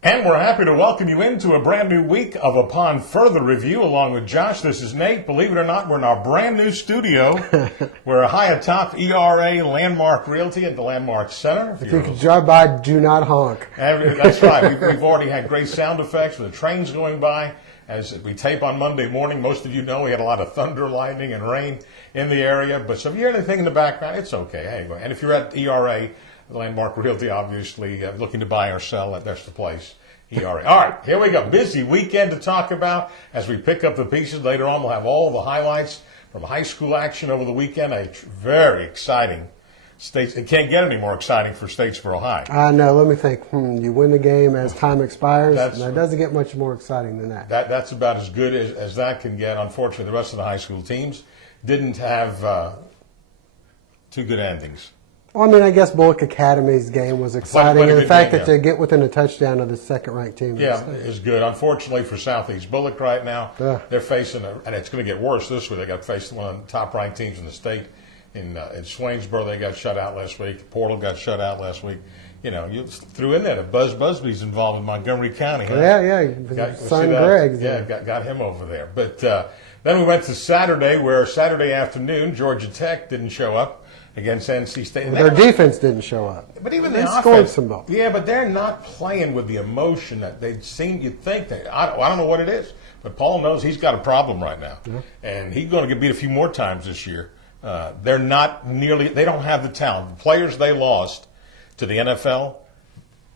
And we're happy to welcome you into a brand new week of Upon Further Review along with Josh. This is Nate. Believe it or not, we're in our brand new studio. We're high atop ERA Landmark Realty at the Landmark Center. If you can drive by, do not honk. That's right. We've already had great sound effects with the trains going by. As we tape on Monday morning, most of you know we had a lot of thunder, lightning, and rain in the area. But so if you hear anything in the background, it's okay. Anyway, and if you're at ERA, Landmark Realty, obviously looking to buy or sell, that's the place. ERA. All right, here we go. Busy weekend to talk about. As we pick up the pieces later on, we'll have all the highlights from high school action over the weekend. A very exciting state. It can't get any more exciting for Statesboro High. I know. Let me think. You win the game as time expires. That doesn't get much more exciting than that. That's about as good as that can get. Unfortunately, the rest of the high school teams didn't have two good endings. Well, I mean, I guess Bulloch Academy's game was exciting, and the fact that they get within a touchdown of the second-ranked team. Yeah, is good. Unfortunately for Southeast Bulloch right now, they're facing, and it's going to get worse this week. They got faced one of the top-ranked teams in the state. In Swainsboro, they got shut out last week. Portal got shut out last week. You know, you threw in there that Buzz Busby's involved in Montgomery County. Huh? Yeah. Son Greg. Yeah, got him over there. But then we went to Saturday, where Saturday afternoon, Georgia Tech didn't show up against NC State. Their defense didn't show up. But even they the scored offense, some ball. Yeah, but they're not playing with the emotion that they'd seen. You'd think I don't know what it is, but Paul knows he's got a problem right now, and he's going to get beat a few more times this year. They're not nearly. They don't have the talent. The players they lost to the NFL,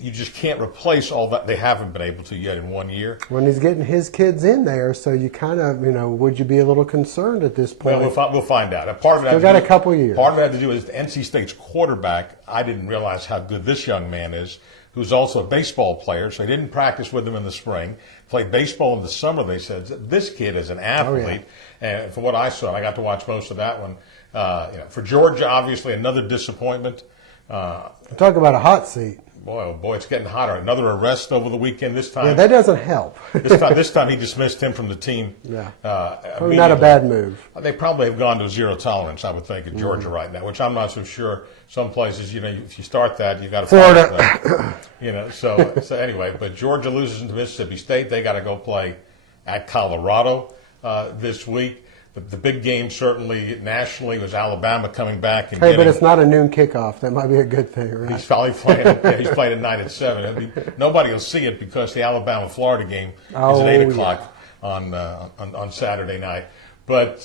you just can't replace all that. They haven't been able to yet in 1 year. When he's getting his kids in there, so you kind of, would you be a little concerned at this point? Well, we'll find out. Part of it still got a couple years. Part of it had to do with NC State's quarterback. I didn't realize how good this young man is, who's also a baseball player. So they didn't practice with him in the spring. Played baseball in the summer. They said this kid is an athlete. And from what I saw, I got to watch most of that one. For Georgia, obviously another disappointment. Talk about a hot seat. Boy, oh boy, it's getting hotter. Another arrest over the weekend. This time, that doesn't help. this time he dismissed him from the team. Probably not a bad move. They probably have gone to zero tolerance, I would think, in Georgia right now, which I'm not so sure. Some places, if you start that, you got to Florida. So anyway, but Georgia loses to Mississippi State. They got to go play at Colorado this week. The big game, certainly nationally, was Alabama coming back. But it's not a noon kickoff. That might be a good thing, right? He's probably playing. He's playing at 9 and 7. Nobody will see it because the Alabama-Florida game is at 8 o'clock on Saturday night. But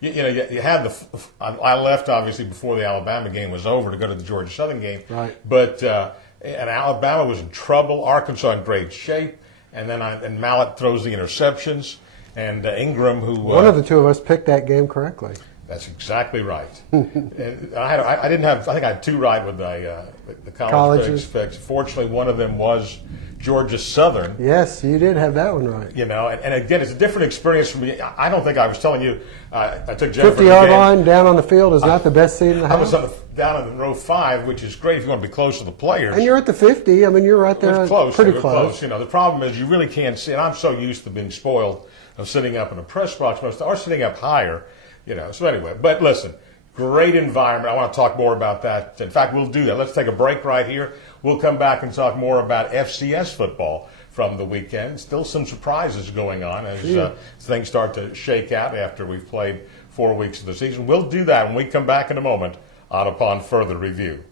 you had I left obviously before the Alabama game was over to go to the Georgia Southern game. Right. But and Alabama was in trouble. Arkansas in great shape, and then Mallett throws the interceptions. And Ingram, who one of the two of us picked that game correctly. That's exactly right. And I think I had two right with the college picks. Fortunately, one of them was Georgia Southern. Yes, you did have that one right. And again, it's a different experience for me. I don't think I was telling you. I took Jennifer. 50-yard line down on the field is not the best seat in the house. I was down in row 5, which is great if you want to be close to the players. And you're at the 50. I mean, you're right there. Pretty close. The problem is you really can't see. And I'm so used to being spoiled of sitting up in a press box or sitting up higher, So anyway, but listen, great environment. I want to talk more about that. In fact, we'll do that. Let's take a break right here. We'll come back and talk more about FCS football from the weekend. Still some surprises going on as things start to shake out after we've played 4 weeks of the season. We'll do that when we come back in a moment on Upon Further Review.